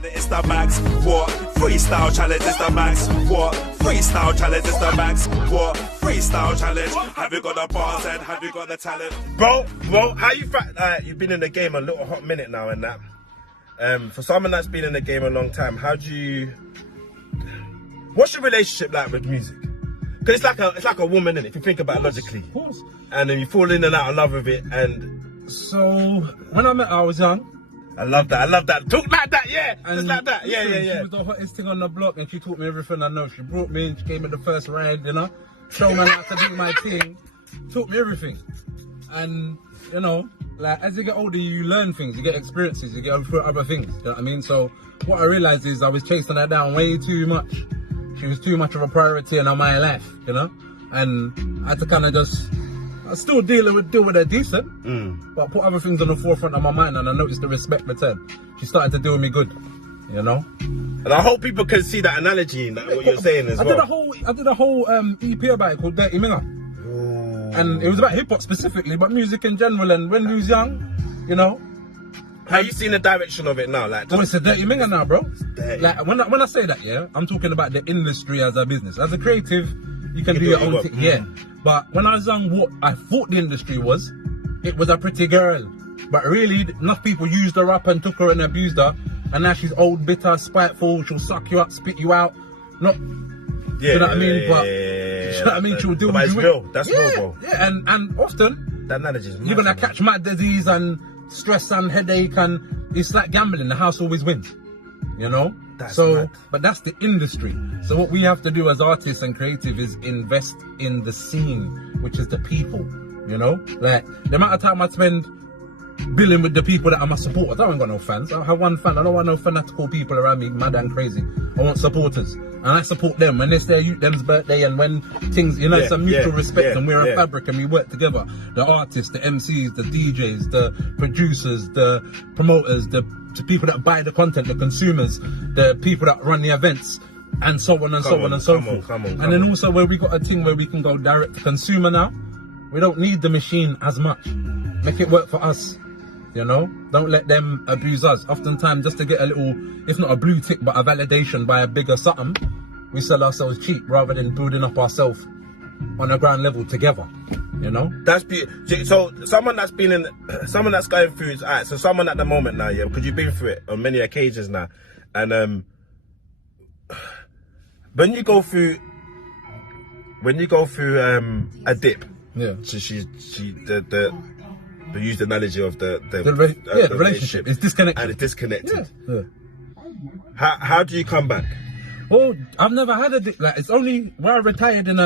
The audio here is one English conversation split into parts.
It's the max, what? Freestyle challenge is the max, what? Freestyle challenge is the max, what? Freestyle challenge. Have you got the bars and have you got the talent? Bro, how you you've been in the game a little hot minute now and that. For someone that's been in the game a long time, what's your relationship like with music? Because it's like a woman, innit? If you think about it logically. Of course. And then you fall in and out of love with it, and so when I met her, I was young. I love that. Talk like that, yeah. Just like that, yeah. She was the hottest thing on the block, and she taught me everything I know. She brought me in, she gave me the first ride, you know, showed me how to do my thing, taught me everything. And you know, like as you get older, you learn things, you get experiences, you get through other things. You know what I mean? So what I realized is I was chasing her down way too much. She was too much of a priority in my life, you know, and I had to kind of just. I still deal with her decent, but put other things on the forefront of my mind, and I noticed the respect returned. She started to deal with me good, you know. And I hope people can see that analogy in that, what you're saying as well. I did a whole EP about it called Dirty Minger, and it was about hip hop specifically, but music in general. And when we was young, you know. How you seen the direction of it now? Like, it's a dirty minger now, bro. Like when I say that, yeah, I'm talking about the industry as a business. As a creative, you can do your own thing, yeah. But when I was young, what I thought the industry was, it was a pretty girl. But really, enough people used her up and took her and abused her, and now she's old, bitter, spiteful. She'll suck you up, spit you out. Not, you know what I mean? But you know what I mean? She'll deal with you. Real. That's real, bro. Yeah, and often that analogy is you're gonna catch mad disease and stress and headache, and it's like gambling. The house always wins, you know. But that's the industry. So what we have to do as artists and creative is invest in the scene, which is the people, you know. Like the amount of time I spend billing with the people that are my supporters. I don't got no fans. I have one fan. I don't want no fanatical people around me mad and crazy. I want supporters, and I support them when it's them's birthday, and when things, you know, some mutual respect, and we're a fabric and we work together. The artists, the MCs, the DJs, the producers, the promoters, the people that buy the content, the consumers, the people that run the events, and so on and so on and so forth. And then also where we got a thing where we can go direct to consumer now. We don't need the machine as much. Make it work for us. You know, don't let them abuse us. Oftentimes, just to get a little, if not a blue tick, but a validation by a bigger something, we sell ourselves cheap rather than building up ourselves on a ground level together. You know, that's beautiful. So someone that's going through it. Alright, so someone at the moment now, yeah, because you've been through it on many occasions now, and when you go through a dip, yeah. They use the analogy of the relationship. It's disconnected. And it's disconnected. Yeah. How do you come back? Well, I've never had a dip. Like, it's only when I retired in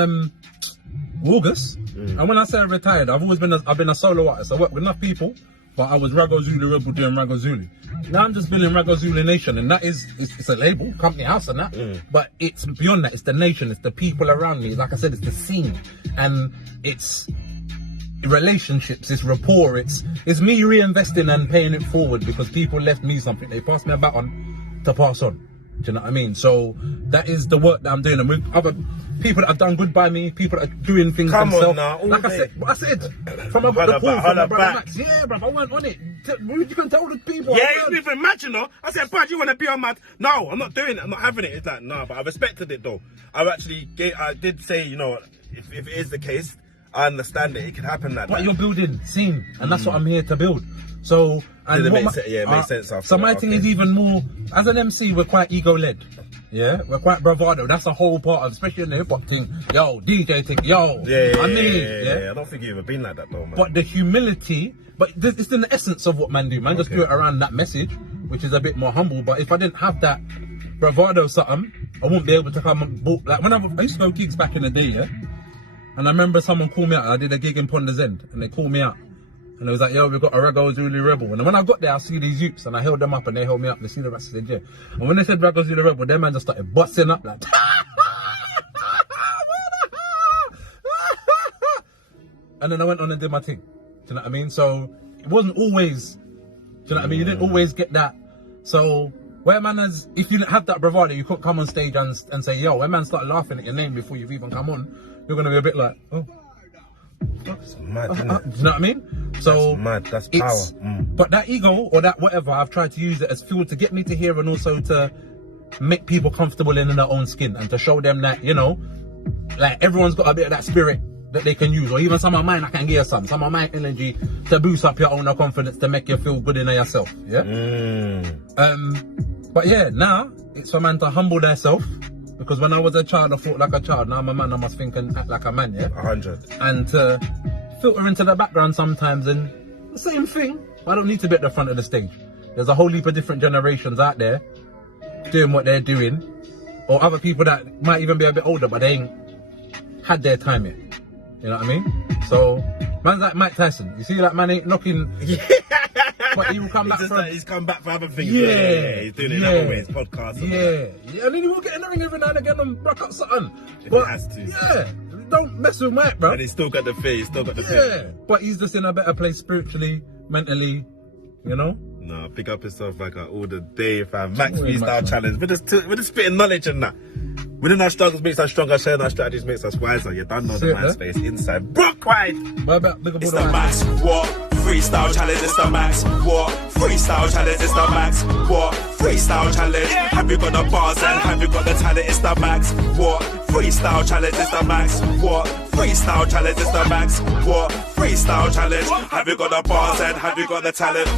August. And when I say I retired, I've been a solo artist. I work with enough people, but I was Rago Zulu Rebel doing Rago Zulu. Now I'm just building Rago Zulu Nation, and that it's a label, company house and that. But it's beyond that. It's the nation. It's the people around me. Like I said, it's the scene, and it's relationships, it's rapport, it's me reinvesting and paying it forward because people left me something. They passed me a baton to pass on. Do you know what I mean? So that is the work that I'm doing, and with other people that have done good by me, people that are doing things themselves. Like I said, from I got the call from my brother Max. Yeah, bruv, I went on it. You can tell the people. Yeah, it's even mad, you know. I said, Brad, you want to be on my? No, I'm not doing it. I'm not having it. It's like, no, but I respected it though. I did say, you know, if it is the case, I understand it can happen like that. But you're building scene, and that's what I'm here to build. So, and it makes sense. So my thing is even more, as an MC, we're quite ego-led. Yeah, we're quite bravado. That's a whole part of, especially in the hip-hop thing. Yo, DJ thing, yo. Yeah. I don't think you've ever been like that though, man. But the humility, it's in the essence of what man do. Man just do it around that message, which is a bit more humble. But if I didn't have that bravado something, I wouldn't be able to come and book. Like when I used to go gigs back in the day, yeah. And I remember someone called me out. I did a gig in Ponders End, and they called me out. And it was like, yo, we've got a Rago Zulu Rebel. And when I got there, I see these youths, and I held them up, and they held me up. They see the rest of the day. And when they said Rago Zulu Rebel, their man just started busting up like, and then I went on and did my thing. Do you know what I mean? So it wasn't always, do you know what I mean? You didn't always get that. So where man has, if you didn't have that bravado, you couldn't come on stage and say, yo, when man started laughing at your name before you've even come on, you're going to be a bit like, oh. It's mad, isn't do you know what I mean? So mad. That's power. But that ego or that whatever, I've tried to use it as fuel to get me to here and also to make people comfortable in their own skin and to show them that, you know, like everyone's got a bit of that spirit that they can use, or even some of mine I can give you some of my energy to boost up your own confidence to make you feel good in yourself. Yeah. But yeah, now it's for man to humble themselves, because when I was a child I thought like a child. Now I'm a man, I must think and act like a man. Yeah. 100. And to filter into the background sometimes, and the same thing. I don't need to be at the front of the stage. There's a whole heap of different generations out there doing what they're doing, or other people that might even be a bit older but they ain't had their time yet. You know what I mean? So man's like Mike Tyson. You see that man ain't knocking. But he will come back for. He's come back for other things. Yeah. He's doing it in other ways, podcasts. Yeah, and then he will get in the ring every now and again and block up something. If but he has to. Yeah, don't mess with Mike, bro. And he's still got the fear. He's still got the fear. But he's just in a better place spiritually, mentally, you know. No, pick up yourself like all the day, fam. Max Freestyle Challenge. We're just spitting knowledge and that. Within our struggles makes us stronger, sharing our strategies makes us wiser. You don't know the man space inside. Brock wide! It's the Max, what? Freestyle Challenge, it's the Max, what? Freestyle Challenge, it's the Max, what? Freestyle Challenge, have you got the bars and have you got the talent, it's the Max, what? Freestyle Challenge, it's the Max, what? Freestyle Challenge, it's the Max, what? Freestyle Challenge, have you got the bars and have you got the talent?